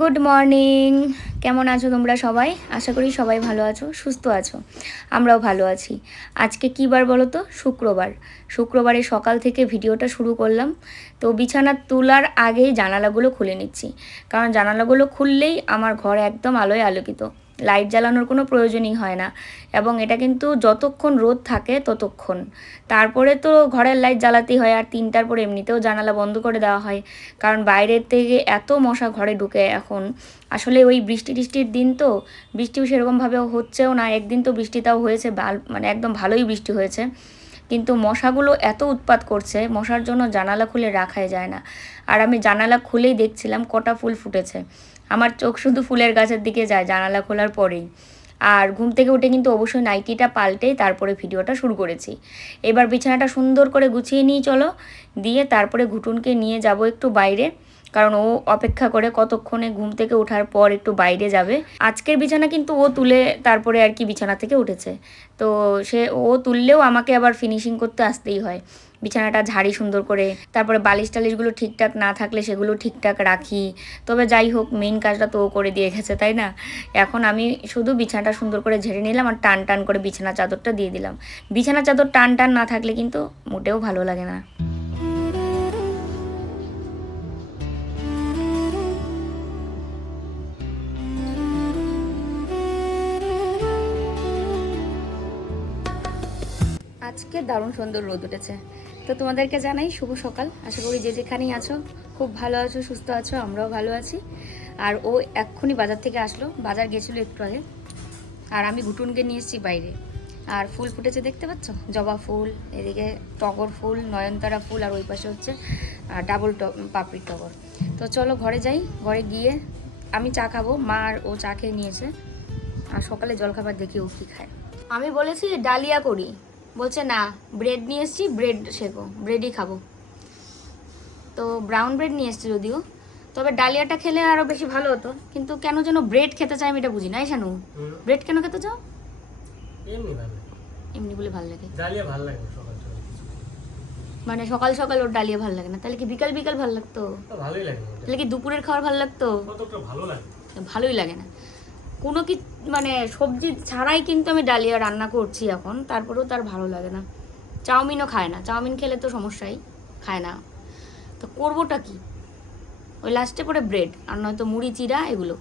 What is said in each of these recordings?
Good morning. কেমন আছো তোমরা সবাই? আশা করি সবাই ভালো আছো, সুস্থ আছো। আমরাও ভালো আছি। আজকে কী বার বলো তো? শুক্রবার। শুক্রবারে সকাল থেকে ভিডিওটা শুরু করলাম। তো বিছানা তোলার আগেই জানালাগুলো খুলে নিচ্ছি, কারণ জানালাগুলো খুললেই আমার ঘর একদম আলোয় আলোকিত। লাইট জ্বালানোর কোনো প্রয়োজনই হয় না, এবং এটা কিন্তু যতক্ষণ রোদ থাকে ততক্ষণ। তারপরে তো ঘরের লাইট জ্বালাতেই হয়, আর 3টার পরে এমনিতেও জানালা বন্ধ করে দেওয়া হয়, কারণ বাইরের থেকে এত মশা ঘরে ঢুকে এখন। আসলে ওই বৃষ্টি টিষ্টির দিন তো, বৃষ্টিও সেরকমভাবে হচ্ছেও না। একদিন তো বৃষ্টিটাও হয়েছে, মানে একদম ভালোই বৃষ্টি হয়েছে, কিন্তু মশাগুলো এত উৎপাত করছে, মশার জন্য জানালা খুলে রাখাই যায় না। আর আমি জানালা খুলেই দেখছিলাম কটা ফুল ফুটেছে। আমার চোখ শুধু ফুলের গাছের দিকে যায় জানালা খোলার পরেই। আর ঘুম থেকে উঠে কিন্তু অবশ্যই নাইটিটা পাল্টেই তারপরে ভিডিওটা শুরু করেছি। এবার বিছানাটা সুন্দর করে গুছিয়ে নিয়ে চলো, দিয়ে তারপরে ঘুটুনকে নিয়ে যাব একটু বাইরে, কারণ ও অপেক্ষা করে কতক্ষণে ঘুম থেকে ওঠার পর একটু বাইরে যাবে। আজকের বিছানা কিন্তু ও তুলে তারপরে আর কি বিছানা থেকে উঠেছে। তো ও তুললেও আমাকে আবার ফিনিশিং করতে আসতেই হয়। বিছানাটা ঝাড়ি সুন্দর করে, তারপরে বালিশ টালিশগুলো ঠিকঠাক না থাকলে সেগুলো ঠিকঠাক রাখি। তবে যাই হোক, মেইন কাজটা তো ও করে দিয়ে গেছে, তাই না? এখন আমি শুধু বিছানাটা সুন্দর করে ঝেড়ে নিলাম আর টান টান করে বিছানা চাদরটা দিয়ে দিলাম। বিছানা চাদর টান টান না থাকলে কিন্তু মোটেও ভালো লাগে না। আজকে দারুণ সুন্দর রোদ উঠেছে। তো তোমাদেরকে জানাই শুভ সকাল। আশা করি যে যেখানেই আছো খুব ভালো আছো, সুস্থ আছো, আমরাও ভালো আছি। আর ও এক্ষুনি বাজার থেকে আসলো, বাজার গেছিলো একটু আগে। আর আমি ঘুটুনকে নিয়ে এসেছি বাইরে। আর ফুল ফুটেছে দেখতে পাচ্ছ, জবা ফুল, এদিকে টগর ফুল, নয়নতারা ফুল, আর ওই পাশে হচ্ছে ডাবল পাপড়ির টগর। তো চলো ঘরে যাই, ঘরে গিয়ে আমি চা খাবো, মা আর ও চা খেয়ে নিয়েছে। আর সকালে জলখাবার দেখি ও কী খায়। আমি বলেছি ডালিয়া করি, বলছে না, ব্রেড নিয়ে এসেছি, ব্রেড শেখো, ব্রেডই খাবো। তো ব্রাউন ব্রেড নিয়ে এসেছি যদিও, তবে ডালিয়াটা খেলে আরও বেশি ভালো হতো, কিন্তু কেন যেন ব্রেড খেতে চাই আমি এটা বুঝি না। শানু, ব্রেড কেন খেতে চাও? এমনি ভালো লাগে, এমনি বলে ভালো লাগে, ডালিয়া ভালো লাগে সকাল সকাল। মানে সকাল সকাল ওর ডালিয়া ভালো লাগে না? তাহলে কি বিকাল বিকাল ভালো লাগতো? ভালোই লাগে, তাহলে কি দুপুরের খাবার ভালো লাগতো? কতটা ভালো লাগে, ভালোই লাগে না। কোনো কি মানে সবজি ছাড়াই কিন্তু আমি ডালিয়া রান্না করছি এখন, তারপরেও তার ভালো লাগে না। চাউমিনও খায় না, চাউমিন খেলে তো সমস্যাই, খায় না। তো করবোটা কি? ওই লাস্টে পরে ব্রেড আর নয়তো মুড়ি চিরা, এগুলো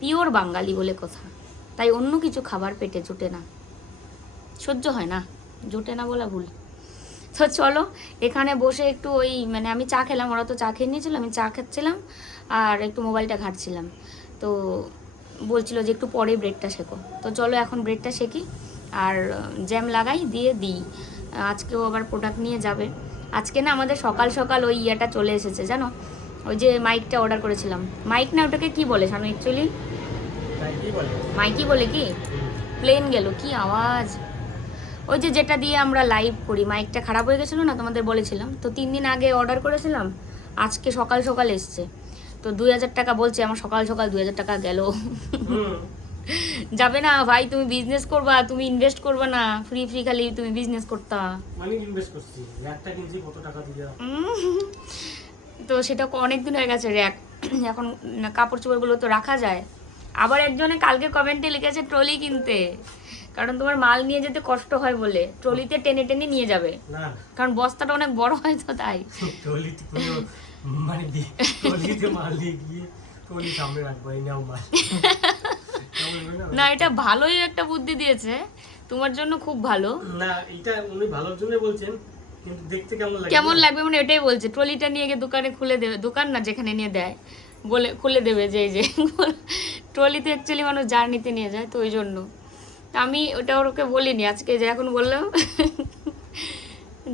পিওর বাঙালি বলে কথা। তাই অন্য কিছু খাবার পেটে জোটে না, সহ্য হয় না, জোটে না বলা ভুল। তো চলো এখানে বসে একটু ওই মানে আমি চা খেলাম, ওরা তো চা খেয়ে নিয়েছিল, আমি চা খাচ্ছিলাম আর একটু মোবাইলটা ঘাঁটছিলাম। তো বলছিল যে একটু পরে ব্রেডটা শেখো। তো চলো এখন ব্রেডটা শেখি আর জ্যাম লাগাই, দিয়ে দিই। আজকেও আবার প্রোডাক্ট নিয়ে যাবে। আজকে না আমাদের সকাল সকাল ওই ইয়েটা চলে এসেছে জানো, ওই যে মাইকটা অর্ডার করেছিলাম। মাইক না, ওটাকে কি বলে শানু অ্যাকচুয়ালি? মাইকই বলে কি? প্লেন গেল, কি আওয়াজ! ওই যে যেটা দিয়ে আমরা লাইভ করি, মাইকটা খারাপ হয়ে গেছিলো না, তোমাদের বলেছিলাম তো। 3 দিন আগে অর্ডার করেছিলাম, আজকে সকাল সকাল এসছে। তো 2000 টাকা বলছে, আমার সকাল সকাল 2000 টাকা গেল। যাবে না ভাই, তুমি বিজনেস করবা, তুমি ইনভেস্ট করবা না, ফ্রি ফ্রি খালি তুমি বিজনেস করতা। মানে ইনভেস্ট করছি, একটা কিনছি কত টাকা দিয়ে। তো সেটা অনেক দিন হয়ে গেছে র্যাক, এখন কাপড় চোপড়গুলো তো রাখা যায়। আবার একজনে কালকে কমেন্টে লিখেছে ট্রলি কিনতে, কারণ তোমার মাল নিয়ে যেতে কষ্ট হয় বলে ট্রলিতে টেনে টেনে নিয়ে যাবে, না কারণ বস্তাটা অনেক বড় হয় তো তাই। ট্রলিতে কোনো মানে ট্রলিতে মাল নিয়ে গিয়ে ট্রলি সামনে রাখবো, এই নাও মাল। না, এটা ভালোই একটা বুদ্ধি দিয়েছে, তোমার জন্য খুব ভালো। না, এটা উনি ভালোর জন্য বলছেন, কিন্তু দেখতে কেমন লাগে, কেমন লাগবে মানে এটাই বলছে। ট্রলিটা নিয়ে গিয়ে দোকানে খুলে দেবে, দোকান না যেখানে নিয়ে দেয়, বলে খুলে দেবে যে এই যে ট্রলিতে অ্যাকচুয়ালি মানুষ জার্নিতে নিয়ে যায়, তো ওই জন্য আমি ওটা ওকে বলিনি আজকে, যে এখন বললাম।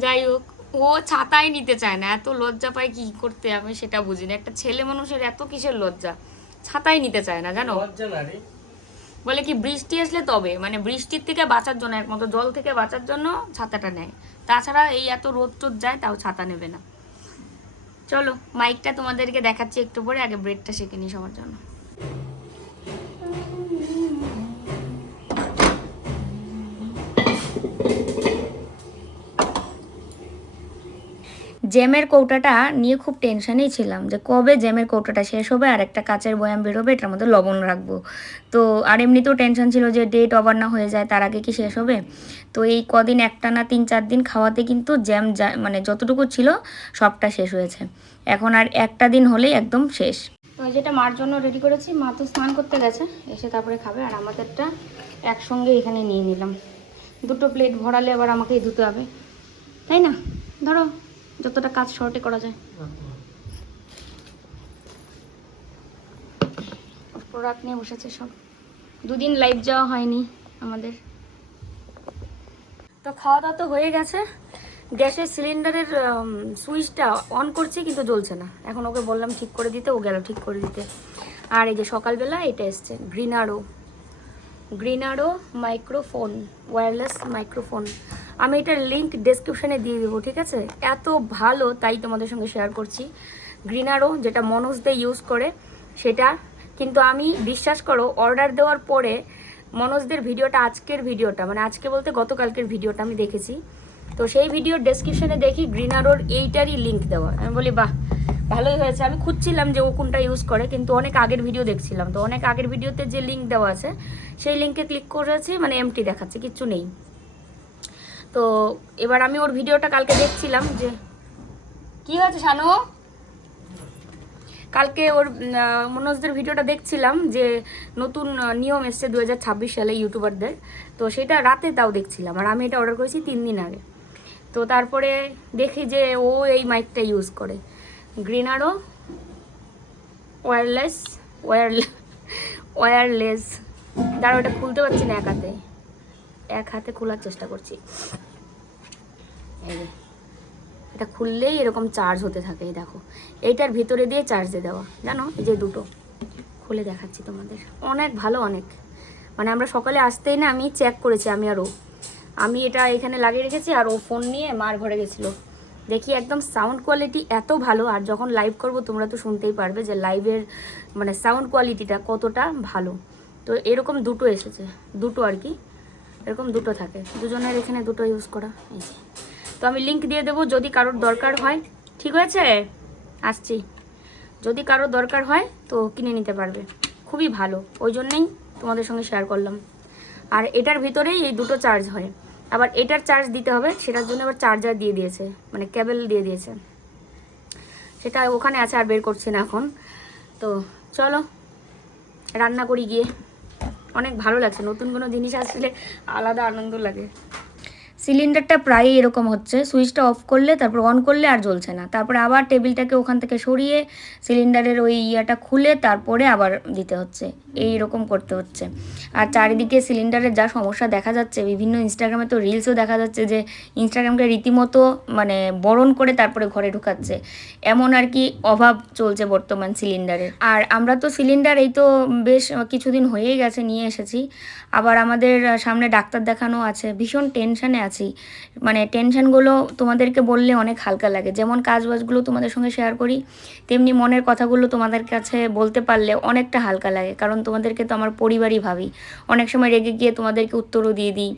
যাই হোক, ও ছাতাই নিতে চায় না, এত লজ্জা পায় কি করতে আমি সেটা বুঝি না। একটা ছেলে মানুষের এত কিসের লজ্জা, ছাতাই নিতে চায় না জানো। লজ্জা না রে, বলে কি বৃষ্টি আসলে তবে, মানে বৃষ্টির থেকে বাঁচার জন্য, একমাত্র জল থেকে বাঁচার জন্য ছাতাটা নেয়, তাছাড়া এই এত রোদ টোদ যায় তাও ছাতা নেবে না। চলো মাইকটা তোমাদেরকে দেখাচ্ছি একটু পরে, আগে ব্রেডটা শেখে নিই সবার জন্য। জ্যামের কৌটাটা নিয়ে খুব টেনশনেই ছিলাম যে কবে জ্যামের কৌটাটা শেষ হবে আর একটা কাচের বয়াম বেরোবে, এটার মধ্যে লবণ রাখবো। তো আর এমনিতেও টেনশন ছিল যে ডেট ওভার না হয়ে যায়, তার আগে কি শেষ হবে। তো এই কদিন একটানা 3-4 দিন খাওয়াতে কিন্তু জ্যাম মানে যতটুকু ছিল সবটা শেষ হয়েছে। এখন আর একটা দিন হলেই একদম শেষ। তো যেটা মার জন্য রেডি করেছি, মা তো স্নান করতে গেছে, এসে তারপরে খাবে। আর আমাদেরটা একসঙ্গে এখানে নিয়ে নিলাম। দুটো প্লেট ভরালে আবার আমাকেই ধুতে হবে, তাই না? ধরো যতটা কাজ শর্টে করা যায়। প্রোডাক্ট নিয়ে বসেছে সব। 2 দিন লাইভ যাওয়া হয়নি আমাদের। তো খাওয়া দাওয়া তো হয়ে গেছে। গ্যাসের সিলিন্ডারের সুইচটা অন করছি কিন্তু জ্বলছে না। এখন ওকে বললাম ঠিক করে দিতে, ও গেল ঠিক করে দিতে। আর এই যে সকালবেলা এটা এসছে গ্রিনারো মাইক্রোফোন, ওয়্যারলেস মাইক্রোফোন। আমি এটার লিঙ্ক ডেসক্রিপশানে দিয়ে দেবো, ঠিক আছে? এত ভালো, তাই তোমাদের সঙ্গে শেয়ার করছি। গ্রিনারো যেটা মনোজদে ইউজ করে সেটা, কিন্তু আমি বিশ্বাস করো অর্ডার দেওয়ার পরে মনোজদের ভিডিওটা, আজকের ভিডিওটা মানে আজকে বলতে গতকালকের ভিডিওটা আমি দেখেছি। তো সেই ভিডিওর ডেসক্রিপশানে দেখি গ্রিনারোর এইটারই লিঙ্ক দেওয়া। আমি বলি বাহ, ভালোই হয়েছে। আমি খুঁজছিলাম যে ও কোনটা ইউজ করে, কিন্তু অনেক আগের ভিডিও দেখছিলাম। তো অনেক আগের ভিডিওতে যে লিঙ্ক দেওয়া আছে সেই লিঙ্কে ক্লিক করেছি, মানে এমটি দেখাচ্ছে, কিচ্ছু নেই। তো এবার আমি ওর ভিডিওটা কালকে দেখছিলাম যে কি হয়েছে শানু, কালকে ওর মনোজদের ভিডিওটা দেখছিলাম যে নতুন নিয়ম এসছে 2026 সালে ইউটিউবারদের। তো সেটা রাতে তাও দেখছিলাম, আর আমি এটা অর্ডার করেছি 3 দিন আগে। তো তারপরে দেখি যে ও এই মাইকটা ইউজ করে, গ্রিনারো ওয়্যারলেস। দাঁড়া, ওটা খুলতে পারছি না, এক হাতে খোলার চেষ্টা করছি। এই এটা খুললেই এরকম চার্জ হতে থাকে। এই দেখো, এইটার ভিতরে দিয়ে চার্জে দেওয়া, জানো? এই যে দুটো খুলে দেখাচ্ছি তোমাদের, অনেক ভালো, অনেক। মানে আমরা সকালে আসতেই না আমি চেক করেছি, আমি এটা এখানে লাগিয়ে রেখেছি, আর ও ফোন নিয়ে মার ঘরে গেছিলো। দেখি একদম সাউন্ড কোয়ালিটি এত ভালো। আর যখন লাইভ করব তোমরা তো শুনতেই পারবে যে লাইভের মানে সাউন্ড কোয়ালিটিটা কতটা ভালো। তো এরকম দুটো এসেছে, দুটো আর কি, এরকম দুটো থাকে, দুজনের এখানে দুটো ইউজ করা। এই যে, তো আমি লিঙ্ক দিয়ে দেবো যদি কারোর দরকার হয়। ঠিক হয়েছে, আসছি। যদি কারোর দরকার হয় তো কিনে নিতে পারবে, খুবই ভালো। ওই জন্যেই তোমাদের সঙ্গে শেয়ার করলাম। আর এটার ভিতরেই এই দুটো চার্জ হয়। আবার এটার চার্জ দিতে হবে, সেটার জন্য আবার চার্জার দিয়ে দিয়েছে, মানে কেবল দিয়ে দিয়েছে। সেটা ওখানে আছে, আর বের করছি না এখন। তো চলো রান্না করি গিয়ে। অনেক ভালো লাগছে, নতুন কোনো জিনিস আসলে আলাদা আনন্দ লাগে। সিলিন্ডারটা প্রায়ই এরকম হচ্ছে, সুইচটা অফ করলে তারপর অন করলে আর জ্বলছে না, তারপরে আবার টেবিলটাকে ওখান থেকে সরিয়ে সিলিন্ডারের ওই ইয়াটা খুলে তারপরে আবার দিতে হচ্ছে, এই রকম করতে হচ্ছে। আর চারিদিকে সিলিন্ডারের যা সমস্যা দেখা যাচ্ছে, বিভিন্ন ইনস্টাগ্রামে তো রিলসও দেখা যাচ্ছে যে ইনস্টাগ্রামকে রীতিমতো মানে বরণ করে তারপরে ঘরে ঢুকাচ্ছে, এমন আর কি অভাব চলছে বর্তমান সিলিন্ডারের। আর আমরা তো সিলিন্ডার এই তো বেশ কিছুদিন হয়েই গেছে নিয়ে এসেছি, আবার আমাদের সামনে ডাক্তার দেখানো আছে, ভীষণ টেনশানে আছি। মানে টেনশানগুলো তোমাদেরকে বললে অনেক হালকা লাগে, যেমন কাজবাজগুলো তোমাদের সঙ্গে শেয়ার করি, তেমনি মনের কথাগুলো তোমাদের কাছে বলতে পারলে অনেকটা হালকা লাগে। কারণ তোমাদেরকে তো আমার পরিবারই ভাবি, অনেক সময় রেগে গিয়ে তোমাদেরকে উত্তরও দিয়ে দিই।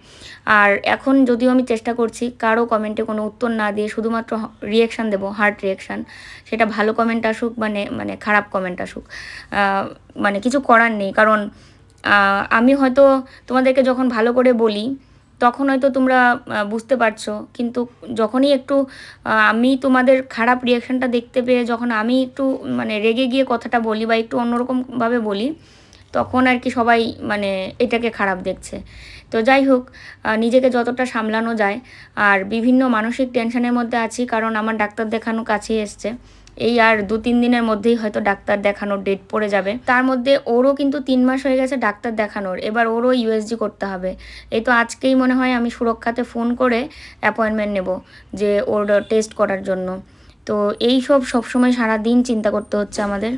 আর এখন যদিও আমি চেষ্টা করছি কারো কমেন্টে কোনো উত্তর না দিয়ে শুধুমাত্র রিয়াকশান দেবো, হার্ট রিয়াকশান, সেটা ভালো কমেন্ট আসুক মানে খারাপ কমেন্ট আসুক, মানে কিছু করার নেই। কারণ আমি হয়তো তোমাদেরকে যখন ভালো করে বলি তখন হয়তো তোমরা বুঝতে পারছো, কিন্তু যখনই একটু আমি তোমাদের খারাপ রিয়াকশানটা দেখতে পেয়ে যখন আমি একটু মানে রেগে গিয়ে কথাটা বলি বা একটু অন্যরকমভাবে বলি, তখন আর কি সবাই মানে এটাকে খারাপ দেখছে। তো যাই হোক, নিজেকে যতটা সামলানো যায়। আর বিভিন্ন মানসিক টেনশনের মধ্যে আছি, কারণ আমার ডাক্তার দেখানো কাছেই এসছে। এই আর 2-3 দিনের মধ্যেই হয়তো ডাক্তার দেখানোর ডেট পড়ে যাবে। তার মধ্যে ওরও কিন্তু 3 মাস হয়ে গেছে ডাক্তার দেখানোর, এবার ওরও ইউএসজি করতে হবে। এই তো আজকেই মনে হয় আমি সুরক্ষাতে ফোন করে অ্যাপয়েন্টমেন্ট নেব যে ওর টেস্ট করার জন্য। তো এই সবসময় সারাদিন চিন্তা করতে হচ্ছে আমাদের।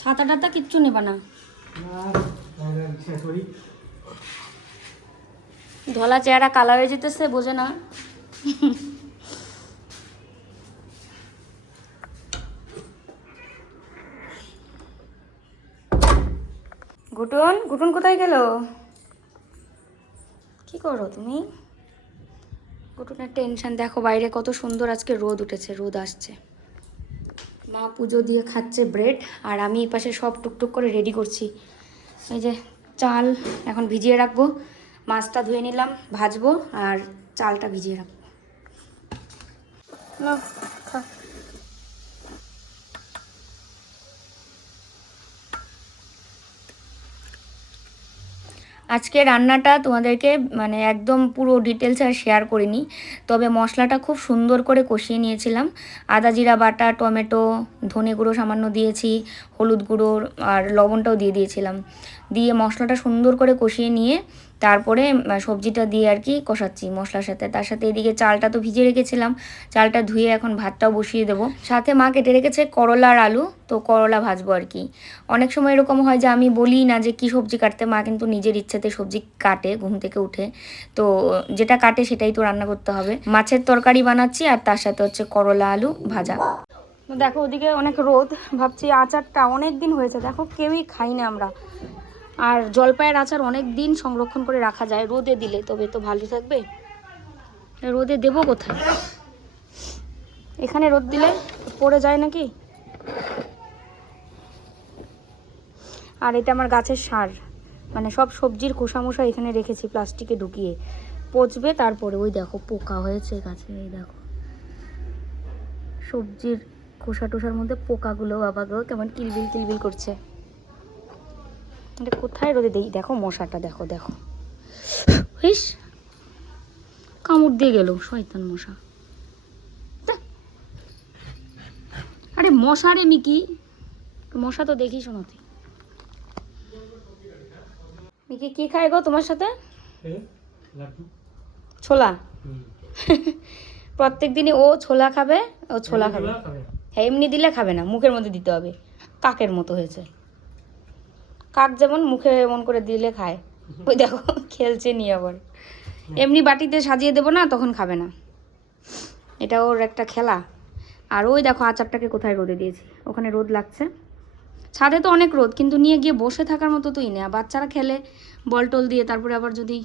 ছাতা টাতা কিচ্ছু নেবা না, ধলা চেহারা কালা হয়ে যেতেছে, বোঝে না। ঘুটুন কোথায় গেল? কি করো তুমি? ঘটনার টেনশন। দেখো বাইরে কত সুন্দর আজকে রোদ উঠেছে, রোদ আসছে। মা পুজো দিয়ে খাচ্ছে ব্রেড, আর আমি এই পাশে সব টুকটুক করে রেডি করছি। এই যে চাল এখন ভিজিয়ে রাখবো, মাছটা ধুয়ে নিলাম, ভাজবো, আর চালটা ভিজিয়ে রাখবো। না খা। আজকে রান্নাটা তোমাদেরকে মানে একদম পুরো ডিটেলস আর শেয়ার করিনি, তবে মশলাটা খুব সুন্দর করে কষিয়ে নিয়েছিলাম। আদা জিরা বাটা, টমেটো, ধনে গুঁড়ো সামান্য দিয়েছি, হলুদ গুঁড়ো আর লবণটাও দিয়ে দিয়েছিলাম। দিয়ে মশলাটা সুন্দর করে কষিয়ে নিয়ে তারপরে সবজিটা দিয়ে আর কি কষাচ্ছি মশলার সাথে। তার সাথে এদিকে চালটা তো ভিজিয়ে রেখেছিলাম, চালটা ধুয়ে এখন ভাতটাও বসিয়ে দেবো। সাথে মা কেটে রেখেছে করলা আর আলু, তো করলা ভাজবো আর কি। অনেক সময় এরকম হয় যে আমি বলি না যে কি সবজি কাটতে, মা কিন্তু নিজের ইচ্ছাতে সবজি কাটে ঘুম থেকে উঠে। তো যেটা কাটে সেটাই তো রান্না করতে হবে। মাছের তরকারি বানাচ্ছি আর তার সাথে হচ্ছে করলা আলু ভাজা। দেখো ওদিকে অনেক রোদ, ভাবছি আচারটা অনেক দিন হয়েছে, দেখো কেউই খাই না আমরা। আর জলপাইয়ের আচার অনেক দিন সংরক্ষণ করে রাখা যায়, রোদে দিলে তবে তো ভালো থাকবে। রোদে দেবো কোথায়? এখানে রোদ দিলে পড়ে যায় নাকি? আর এটা আমার গাছের সার, মানে সব সবজির খোসা মোসা এখানে রেখেছি প্লাস্টিকে ঢুকিয়ে, পচবে তারপরে। ওই দেখো পোকা হয়েছে গাছে, এই দেখো সবজির খোসা টোসার মধ্যে পোকাগুলো বাবা গো কেমন কিলবিল কিলবিল করছে। এটা কোথায় রোদে দেই? দেখো মশাটা, দেখো দেখো, হিস কামড় দিয়ে গেল শয়তান মশা। আরে মশা রে মিকি, মশা তো দেখিস না তুই। মিকি কি খায় গো তোমার সাথে? ছোলা। প্রত্যেক দিনই ও ছোলা খাবে, ও ছোলা খাবে। হ্যাঁ এমনি দিলে খাবে না, মুখের মধ্যে দিতে হবে। কাকের মতো হয়েছে, কাক যেমন মুখে এমন করে দিলে খায়। ওই দেখো খেলছে নিয়ে আবার। এমনি বাটিতে সাজিয়ে দেবো না, তখন খাবে না। এটা ওর একটা খেলা। আর ওই দেখো আচারটাকে কোথায় রোদে দিয়েছি, ওখানে রোদ লাগছে। ছাদে তো অনেক রোদ, কিন্তু নিয়ে গিয়ে বসে থাকার মতো তোই না। বাচ্চারা খেলে বল টল দিয়ে, তারপরে আবার যদি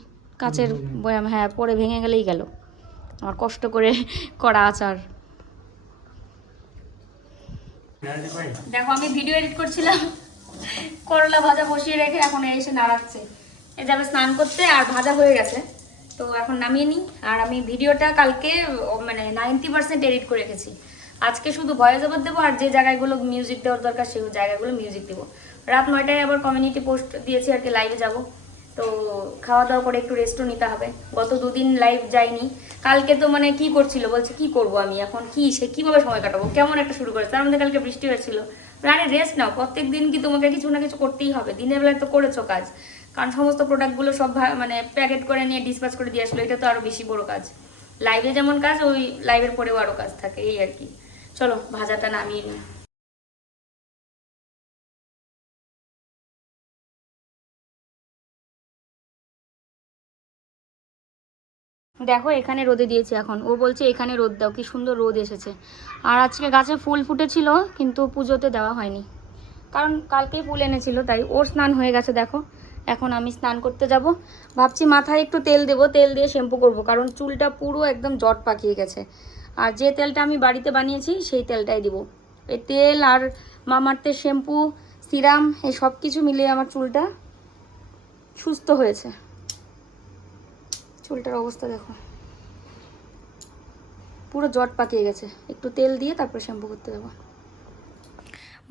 কাচের বয়াম হ্যাঁ পরে ভেঙে গেলেই গেল আমার কষ্ট করে করা আচার। দেখো আমি ভিডিও এডিট করছিলাম, করলা ভাজা বসিয়ে রেখে এখন এসে নাড়াচ্ছে। এ যাবে স্নান করতে, আর ভাজা হয়ে গেছে তো এখন নামিয়ে নিই। আর আমি ভিডিওটা কালকে মানে 90% এডিট করে রেখেছি, আজকে শুধু ভয়েস ওভার দেবো, আর যে জায়গাগুলো মিউজিক দেওয়ার দরকার সেই জায়গাগুলো মিউজিক দেবো। রাত 9টায় আবার কমিউনিটি পোস্ট দিয়েছি আর কি, লাইভে যাব। তো খাওয়া দাওয়া করে একটু রেস্টও নিতে হবে। গত দুদিন লাইভ যাইনি। কালকে তো মানে কি করছিল বলছে, কি করব আমি এখন, কি সে কীভাবে সময় কাটাবো, কেমন একটা শুরু করেছে। তার মধ্যে কালকে বৃষ্টি হয়েছিল। আরে রেস্ট নাও, প্রত্যেক দিন কি তোমাকে কিছু না কিছু করতেই হবে। দিনের বেলায় তো করেছো কাজ, কারণ সমস্ত প্রোডাক্টগুলো সব মানে প্যাকেট করে নিয়ে ডিসপ্যাচ করে দিয়ে আসলো, এটা তো আরও বেশি বড় কাজ। লাইভে যেমন কাজ, ওই লাইভের পরেও আরও কাজ থাকে, এই আর কি। চলো ভাজাটা নামিয়ে নিই। দেখো এখানে রোদে দিয়েছি, এখন ও বলছে এখানে রোদ দাও, কি সুন্দর রোদ এসেছে। আর আজকে গাছে ফুল ফুটেছিল, কিন্তু পুজোতে দেওয়া হয়নি, কারণ কালকেই ফুল এনেছিল, তাই ওর স্নান হয়ে গেছে। দেখো এখন আমি স্নান করতে যাব, ভাবছি মাথায় একটু তেল দেবো, তেল দিয়ে শ্যাম্পু করব, কারণ চুলটা পুরো একদম জট পাকিয়ে গেছে। আর যে তেলটা আমি বাড়িতে বানিয়েছি সেই তেলটাই দিব। এই তেল আর মামার্থের শ্যাম্পু, সিরাম, এই সব কিছু মিলিয়ে আমার চুলটা সুস্থ হয়েছে। চুলটার অবস্থা দেখো, পুরো জট পাকিয়ে গেছে। একটু তেল দিয়ে তারপর শ্যাম্পু করতে দেবো।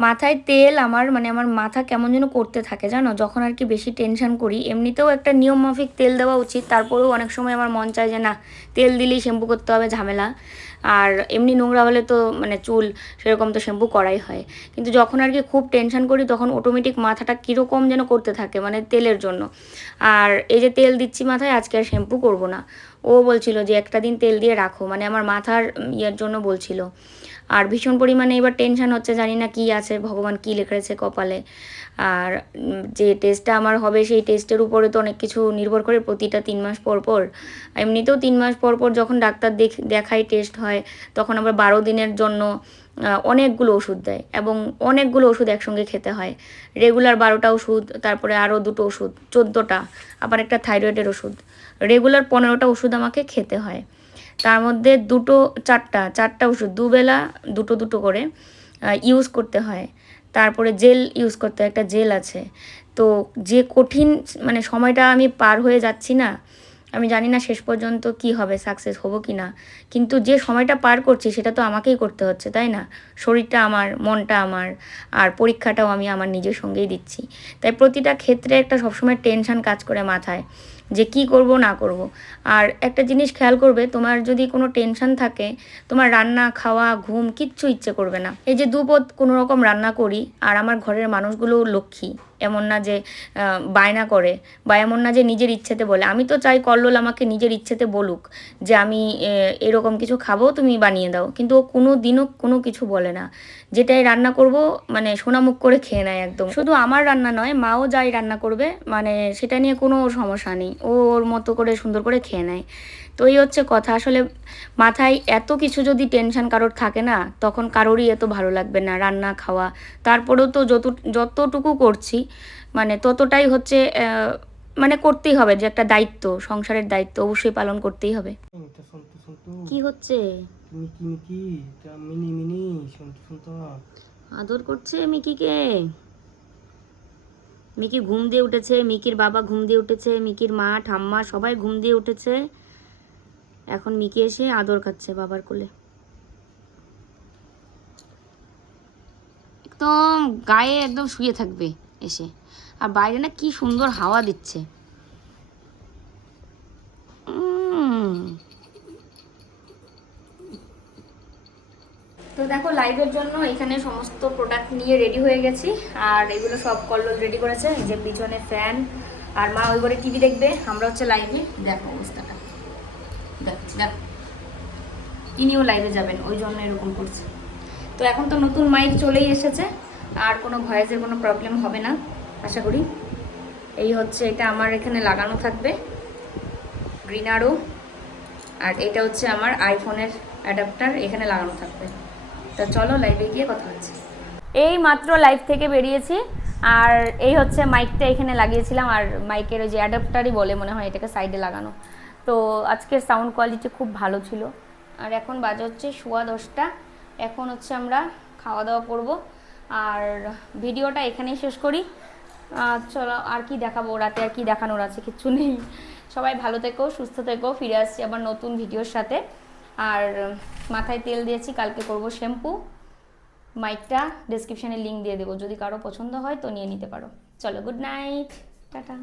মাথায় তেল আমার মানে আমার মাথা কেমন যেন করতে থাকে জানো, যখন আর কি বেশি টেনশন করি। এমনিতেও একটা নিয়ম মাফিক তেল দেওয়া উচিত, তারপরেও অনেক সময় আমার মন চায় যে না তেল দিলেই শ্যাম্পু করতে হবে, ঝামেলা। আর এমনি নোংরা হলে তো মানে চুল সেরকম তো শ্যাম্পু করাই হয়, কিন্তু যখন আর কি খুব টেনশন করি তখন অটোমেটিক মাথাটা কীরকম যেন করতে থাকে, মানে তেলের জন্য। আর এই যে তেল দিচ্ছি মাথায়, আজকে আর শ্যাম্পু করবো না। ও বলছিল যে একটা দিন তেল দিয়ে রাখো, মানে আমার মাথার ইয়ের জন্য বলছিল। আর ভীষণ পরিমাণে এবার টেনশন হচ্ছে, জানি না কি আছে, ভগবান কি লিখেছে কপালে। আর যে টেস্টটা আমার হবে সেই টেস্টের উপরে তো অনেক কিছু নির্ভর করে, প্রতিটা 3 মাস পর পর। এমনিতেও 3 মাস পর পর যখন ডাক্তার দেখাই টেস্ট হয়, তখন আবার 12 দিনের জন্য অনেকগুলো ওষুধ দেয়, এবং অনেকগুলো ওষুধ একসঙ্গে খেতে হয়। রেগুলার 12টা ওষুধ, তারপরে আরও 2টো ওষুধ, 14টা, আবার একটা থাইরয়েডের ওষুধ। রেগুলার 15টা ওষুধ আমাকে খেতে হয়। তার মধ্যে চারটা ওষুধ দুবেলা দুটো দুটো করে ইউজ করতে হয়। তারপরে জেল ইউজ করতে হয়, একটা জেল আছে। তো যে কঠিন মানে সময়টা আমি পার হয়ে যাচ্ছি না, আমি জানি না শেষ পর্যন্ত কি হবে, সাকসেস হব কি না, কিন্তু যে সময়টা পার করছি সেটা তো আমাকেই করতে হচ্ছে, তাই না? শরীরটা আমার, মনটা আমার, আর পরীক্ষাটাও আমি আমার নিজের সঙ্গেই দিচ্ছি। তাই প্রতিটা ক্ষেত্রে একটা সবসময় টেনশন কাজ করে মাথায়, যে কি করব না করব। আর একটা জিনিস খেয়াল করবে, তোমার যদি কোনো টেনশন থাকে, তোমার রান্না খাওয়া ঘুম কিচ্ছু ইচ্ছে করবে না। এই যে দুপদ কোনো রকম রান্না করি, আর আমার ঘরের মানুষগুলো লক্ষ্মী, এমন না যে বায়না করে, বা এমন না যে নিজের ইচ্ছেতে বলে। আমি তো চাই কল্লোল আমাকে নিজের ইচ্ছেতে বলুক যে আমি এরকম কিছু খাবো, তুমি বানিয়ে দাও, কিন্তু ও কোনো দিনও কোনো কিছু বলে না। যেটাই রান্না করব মানে সোনামুখ করে খেয়ে নেয় একদম। শুধু আমার রান্না নয়, মাও যাই রান্না করবে মানে সেটা নিয়ে কোনো সমস্যা নেই, ও ওর মতো করে সুন্দর করে খেয়ে নেয়। তো এই হচ্ছে কথা। আসলে মাথায় এত কিছু যদি টেনশন কারোর থাকে না, তখন কারোরই এত ভালো লাগবে না রান্না খাওয়া। তারপরেও তো যতটুকু করছি মানে ততটাই হচ্ছে মানে করতেই হবে, যে একটা দায়িত্ব, সংসারের দায়িত্ব অবশ্যই পালন করতেই হবে। এটা শুনতে শুনতে কি হচ্ছে? মিকি মিকি এটা মিনি মিনি শুনতে শুনতে আদর করছে মিকিকে। মিকি ঘুম দিয়ে উঠেছে, মিকির বাবা ঘুম দিয়ে উঠেছে, মিকির মা ঠাম্মা সবাই ঘুম দিয়ে উঠেছে। এখন মিকি এসে আদর খাচ্ছে বাবার কোলে। একদম গায়ে একদম শুয়ে থাকবে এসে। আর বাইরে না কি সুন্দর হাওয়া দিচ্ছে। তো দেখো, লাইভের জন্য এখানে সমস্ত প্রোডাক্ট নিয়ে রেডি হয়ে গেছি। আর এগুলো সব কল্লোল রেডি করেছে, যে পিছনে ফ্যান, আর মা ওই ঘরে টিভি দেখবে, আমরা হচ্ছে লাইভে। দেখো অবস্থাটা, দেখ ইনিও লাইভে যাবেন, ওই জন্য এরকম করছে। তো এখন তো নতুন মাইক চলেই এসেছে, আর কোনো ভয়েসের কোনো প্রবলেম হবে না আশা করি। এই হচ্ছে, এটা আমার এখানে লাগানো থাকবে গ্রিন আরো, আর এটা হচ্ছে আমার আইফোনের অ্যাডাপ্টার, এখানে লাগানো থাকবে। তা চলো লাইভে গিয়ে কথা হচ্ছে। এই মাত্র লাইভ থেকে বেরিয়েছি, আর এই হচ্ছে মাইকটা এখানে লাগিয়েছিলাম, আর মাইকের ওই যে অ্যাডাপ্টারই বলে মনে হয় এটাকে, সাইডে লাগানো। তো আজকের সাউন্ড কোয়ালিটি খুব ভালো ছিল। আর এখন বাজে হচ্ছে 10:15। এখন হচ্ছে আমরা খাওয়া দাওয়া করব, আর ভিডিওটা এখানেই শেষ করি। চলো, আর কি দেখাবো রাতে, আর কি দেখানোর আছে, কিচ্ছু নেই। সবাই ভালো থেকো, সুস্থ থেকো, ফিরে আসছি আবার নতুন ভিডিওর সাথে। আর মাথায় তেল দিয়েছি, কালকে করব শ্যাম্পু। মাইকটা ডেসক্রিপশানে লিঙ্ক দিয়ে দেবো, যদি কারো পছন্দ হয় তো নিয়ে নিতে পারো। চলো, গুড নাইট, টাটা।